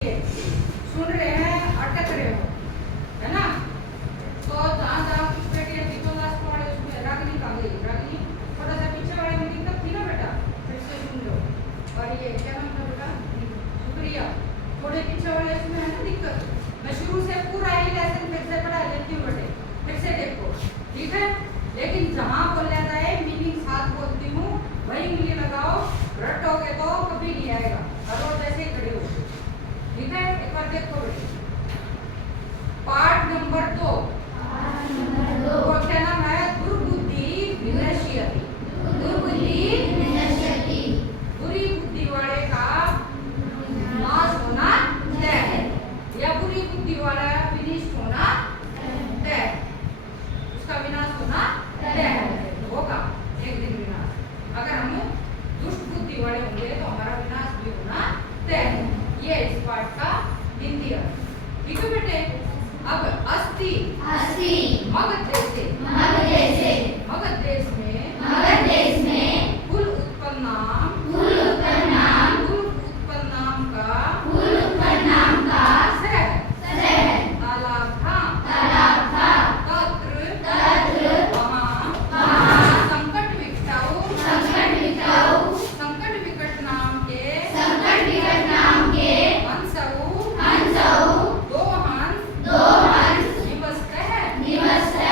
सुन रहे हैं, अटक रहे हो, है ना। तो जहाँ जहाँ कुछ बेटी तो लास्ट वाले उसमें रागनी कहाँ गई? रागनी थोड़ा सा पीछे वाले में दिक्कत थी ना बेटा, फिर से सुन लो। और ये क्या नाम था बेटा? शुक्रिया। थोड़े पीछे वाले इसमें है ना दिक्कत। मैं शुरू से पूरा ही लेसन फिर से पढ़ा देती हूँ बेटे, फिर से देखो, ठीक है। लेकिन जहाँ बोला जाए मीनिंग साथ बोलती हूँ, वही मीनिंग लगाओ। रटोगे तो कभी नहीं आएगा, और वो जैसे ही खड़े हो, ठीक है। एक बार देखो बेटे, पार्ट नंबर 2 क्या नाम है? दुर्बुद्धि विनश्यति। दुर्बुद्धि विनश्यति, बुरी बुद्धि वाले का नाश होना तय है, या बुरी बुद्धि वाला विनिष्ट होना तय है, उसका विनाश होना तय है, होगा एक दिन विनाश। अगर हम दुष्ट बुद्धि वाले होंगे तो हमारा विनाश भी होना तय है। ये इस पाठ का हिंदी अर्थ, ठीक है बेटे। अब अस्ति अस्ति मगध देशे, मगध देशे मगध देश में, मगध देश में कुल उत्पन्नाम, कुल उत्पन्नाम, कुल उत्पन्नाम का, कुल उत्पन्नाम का सह तालाब था, तालाब था। तत्र तत्र वहाँ संकट विकटाऊ, संकट विकटाऊ, संकट विकट नाम के, संकट विकट नाम के हंसऊ, हंसऊ, दो हंस दो हंस निवसते हैं, निवसते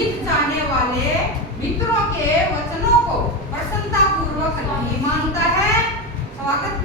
हित चाहने वाले मित्रों के वचनों को प्रसन्नता पूर्वक नहीं मानता है। स्वागत